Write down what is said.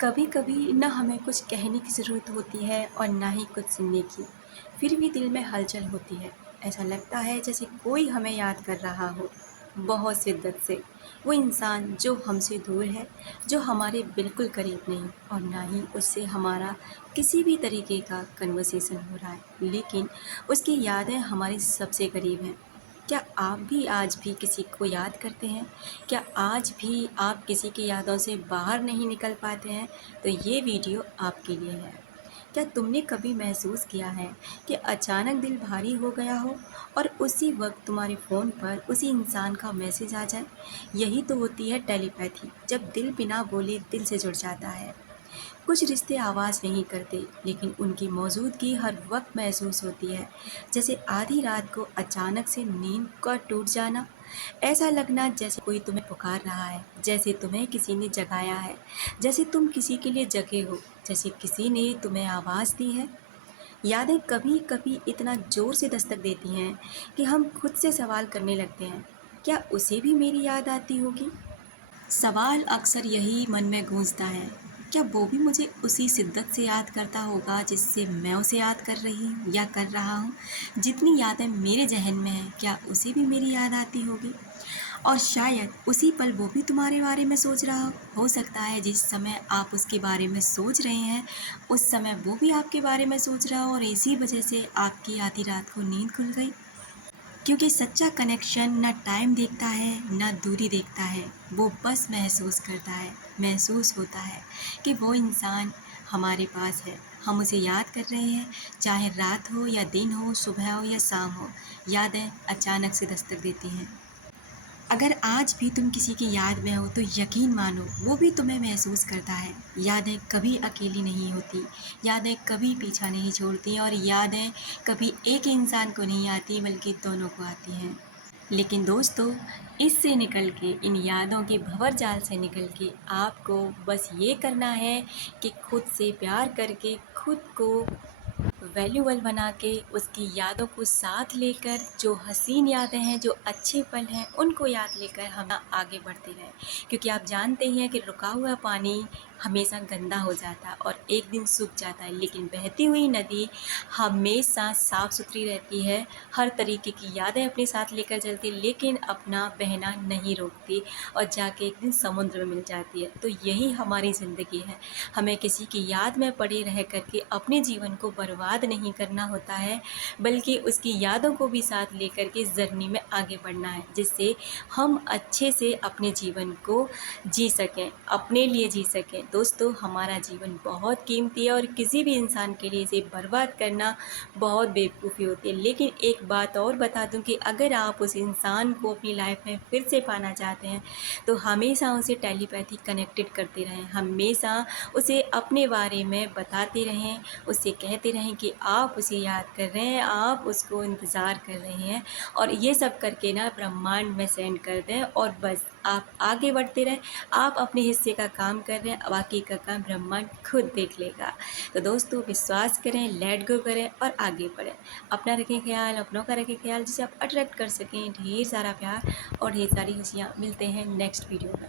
कभी कभी ना हमें कुछ कहने की ज़रूरत होती है और ना ही कुछ सुनने की। फिर भी दिल में हलचल होती है। ऐसा लगता है जैसे कोई हमें याद कर रहा हो, बहुत शिद्दत से। वो इंसान जो हमसे दूर है, जो हमारे बिल्कुल करीब नहीं, और ना ही उससे हमारा किसी भी तरीके का कन्वर्सेशन हो रहा है, लेकिन उसकी यादें हमारी सबसे करीब हैं। क्या आप भी आज भी किसी को याद करते हैं? क्या आज भी आप किसी की यादों से बाहर नहीं निकल पाते हैं? तो ये वीडियो आपके लिए है। क्या तुमने कभी महसूस किया है कि अचानक दिल भारी हो गया हो और उसी वक्त तुम्हारे फ़ोन पर उसी इंसान का मैसेज आ जाए? यही तो होती है टेलीपैथी, जब दिल बिना बोले दिल से जुड़ जाता है। कुछ रिश्ते आवाज़ नहीं करते, लेकिन उनकी मौजूदगी हर वक्त महसूस होती है। जैसे आधी रात को अचानक से नींद का टूट जाना, ऐसा लगना जैसे कोई तुम्हें पुकार रहा है, जैसे तुम्हें किसी ने जगाया है, जैसे तुम किसी के लिए जगे हो, जैसे किसी ने तुम्हें आवाज़ दी है। यादें कभी कभी इतना ज़ोर से दस्तक देती हैं कि हम खुद से सवाल करने लगते हैं, क्या उसे भी मेरी याद आती होगी? सवाल अक्सर यही मन में गूंजता है, क्या वो भी मुझे उसी शिद्दत से याद करता होगा जिससे मैं उसे याद कर रही हूँ या कर रहा हूँ? जितनी यादें मेरे जहन में हैं, क्या उसे भी मेरी याद आती होगी? और शायद उसी पल वो भी तुम्हारे बारे में सोच रहा हो सकता है जिस समय आप उसके बारे में सोच रहे हैं, उस समय वो भी आपके बारे में सोच रहा हो, और इसी वजह से आपकी आधी रात को नींद खुल गई। क्योंकि सच्चा कनेक्शन ना टाइम देखता है ना दूरी देखता है, वो बस महसूस करता है, महसूस होता है कि वो इंसान हमारे पास है, हम उसे याद कर रहे हैं। चाहे रात हो या दिन हो, सुबह हो या शाम हो, यादें अचानक से दस्तक देती हैं। अगर आज भी तुम किसी की याद में हो तो यकीन मानो वो भी तुम्हें महसूस करता है। यादें कभी अकेली नहीं होती, यादें कभी पीछा नहीं छोड़ती, और यादें कभी एक इंसान को नहीं आती बल्कि दोनों को आती हैं। लेकिन दोस्तों, इससे निकल के, इन यादों के भंवर जाल से निकल के आपको बस ये करना है कि खुद से प्यार करके, खुद को वैल्यूबल बना के, उसकी यादों को साथ लेकर, जो हसीन यादें हैं, जो अच्छे पल हैं, उनको याद लेकर हम आगे बढ़ते रहें। क्योंकि आप जानते ही हैं कि रुका हुआ पानी हमेशा गंदा हो जाता है और एक दिन सूख जाता है, लेकिन बहती हुई नदी हमेशा साफ़ सुथरी रहती है, हर तरीके की यादें अपने साथ लेकर चलती, लेकिन अपना बहना नहीं रोकती और जाके एक दिन समुद्र में मिल जाती है। तो यही हमारी ज़िंदगी है, हमें किसी की याद में पड़े रह करके अपने जीवन को बर्बाद नहीं करना होता है, बल्कि उसकी यादों को भी साथ लेकर के जर्नी में आगे बढ़ना है, जिससे हम अच्छे से अपने जीवन को जी सकें, अपने लिए जी सकें। दोस्तों, हमारा जीवन बहुत कीमती है और किसी भी इंसान के लिए इसे बर्बाद करना बहुत बेवकूफ़ी होती है। लेकिन एक बात और बता दूं कि अगर आप उस इंसान को अपनी लाइफ में फिर से पाना चाहते हैं, तो हमेशा उसे टेलीपैथी कनेक्टेड करते रहें, हमेशा उसे अपने बारे में बताते रहें, उससे कहते रहें कि आप उसे याद कर रहे हैं, आप उसको इंतज़ार कर रहे हैं, और ये सब करके ना ब्रह्मांड में सेंड कर दें, और बस आप आगे बढ़ते रहें। आप अपने हिस्से का काम कर रहे हैं, बाकी का काम ब्रह्मांड खुद देख लेगा। तो दोस्तों, विश्वास करें, लेट गो करें और आगे बढ़ें। अपना रखें ख्याल, अपनों का रखें ख्याल, जिसे आप अट्रैक्ट कर सकें ढेर सारा प्यार और ढेर सारी खुशियाँ। मिलते हैं नेक्स्ट वीडियो में।